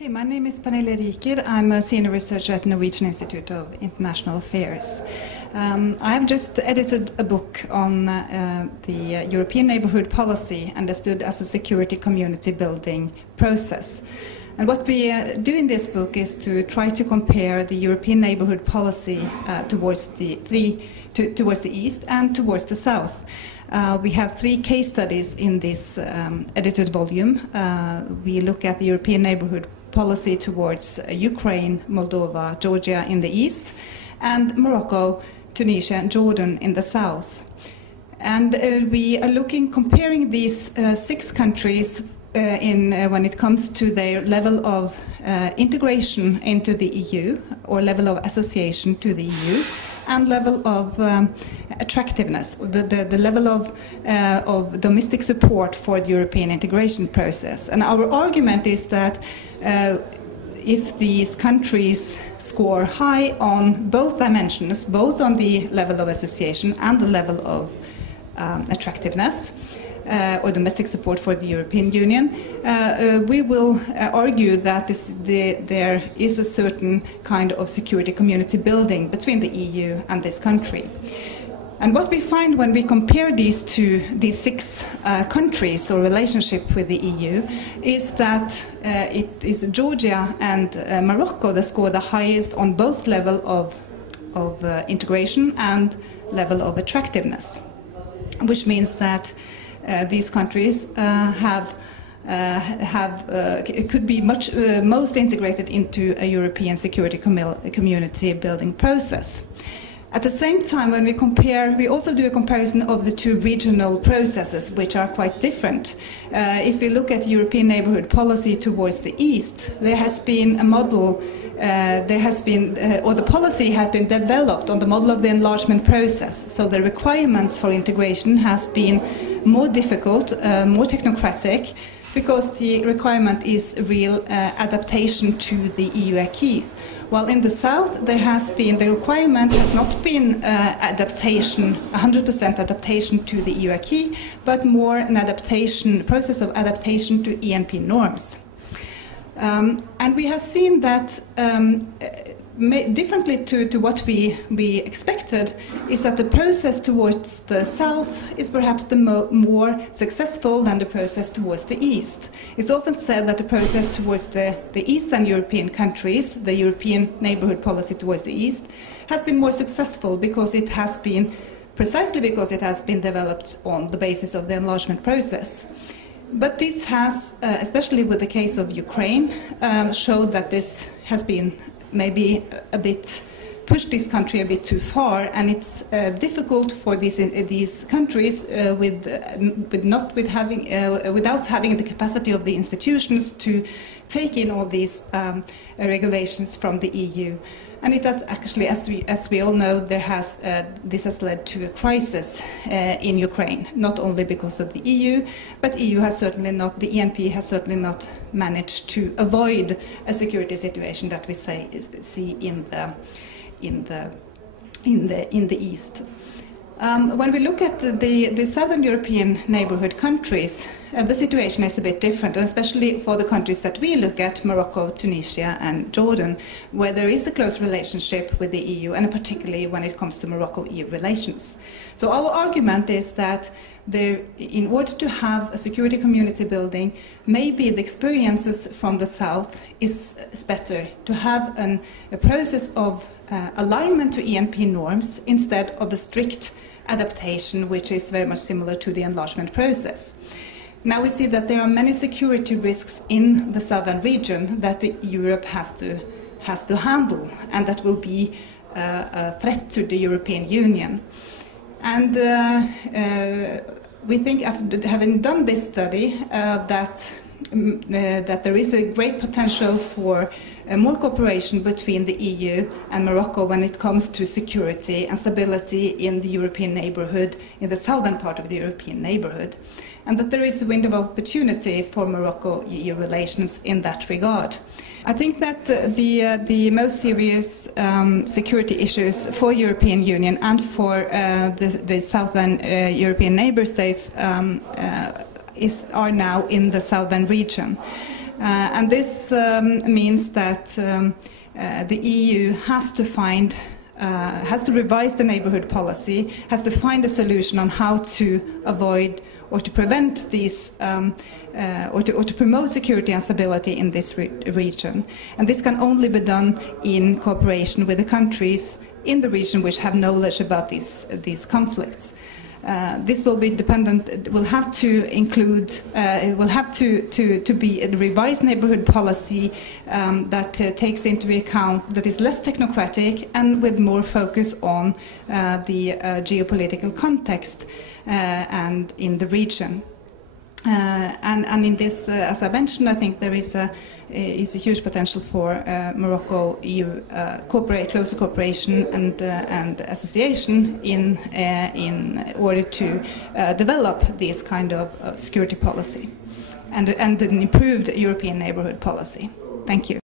Okay, my name is Pernille Rieker. I'm a senior researcher at Norwegian Institute of International Affairs. I have just edited a book on the European neighborhood policy, understood as a security community building process. And what we do in this book is to try to compare the European neighborhood policy towards the east and towards the south. We have 3 case studies in this edited volume. We look at the European neighborhood policy towards Ukraine, Moldova, Georgia in the east, and Morocco, Tunisia, and Jordan in the south. And we are comparing these 6 countries when it comes to their level of integration into the EU, or level of association to the EU, and level of attractiveness, the level of domestic support for the European integration process. And our argument is that if these countries score high on both dimensions, both on the level of association and the level of attractiveness, or domestic support for the European Union, we will argue that there is a certain kind of security community building between the EU and this country. And what we find when we compare these 6 countries or relationship with the EU is that it is Georgia and Morocco that score the highest on both level of integration and level of attractiveness, which means that these countries could be most integrated into a European security community building process. At the same time, when we compare, we also do a comparison of the 2 regional processes, which are quite different. If we look at European neighborhood policy towards the east, there has been a model, or the policy has been developed on the model of the enlargement process. So the requirements for integration has been more difficult, more technocratic, because the requirement is real adaptation to the EU acquis. While in the south, the requirement has not been adaptation, 100% adaptation to the EU acquis, but more an process of adaptation to ENP norms. And we have seen that differently to what we expected, is that the process towards the south is perhaps the more successful than the process towards the east. It's often said that the process towards the eastern European countries, the European neighborhood policy towards the east, has been more successful because it has been developed on the basis of the enlargement process. But this has, especially with the case of Ukraine, showed that this has been maybe pushed this country a bit too far, and it's difficult for these countries without having the capacity of the institutions to take in all these regulations from the EU. And it has actually, as we all know, this has led to a crisis in Ukraine, not only because of the EU, but the ENP has certainly not managed to avoid a security situation that we see in the east. When we look at the southern European neighborhood countries, the situation is a bit different, and especially for the countries that we look at, Morocco, Tunisia, and Jordan, where there is a close relationship with the EU, and particularly when it comes to Morocco-EU relations. So our argument is that in order to have a security community building, maybe the experiences from the south is better to have a process of alignment to ENP norms instead of the strict adaptation, which is very much similar to the enlargement process. Now we see that there are many security risks in the southern region that Europe has to handle, and that will be a threat to the European Union. And we think, after having done this study, that there is a great potential for more cooperation between the EU and Morocco when it comes to security and stability in the European neighborhood, in the southern part of the European neighborhood, and that there is a window of opportunity for Morocco-EU relations in that regard. I think that the most serious security issues for European Union and for the southern European neighbor states are now in the southern region. And this means that the EU has to revise the neighbourhood policy, has to find a solution on how to avoid or to prevent these, or to promote security and stability in this region. And this can only be done in cooperation with the countries in the region which have knowledge about these conflicts. This will be dependent. It will have to include. It will have to be a revised neighbourhood policy that takes into account, that is less technocratic and with more focus on the geopolitical context and in the region. And in this, as I mentioned, I think there is a huge potential for Morocco-EU closer cooperation and association in order to develop this kind of security policy and an improved European neighbourhood policy. Thank you.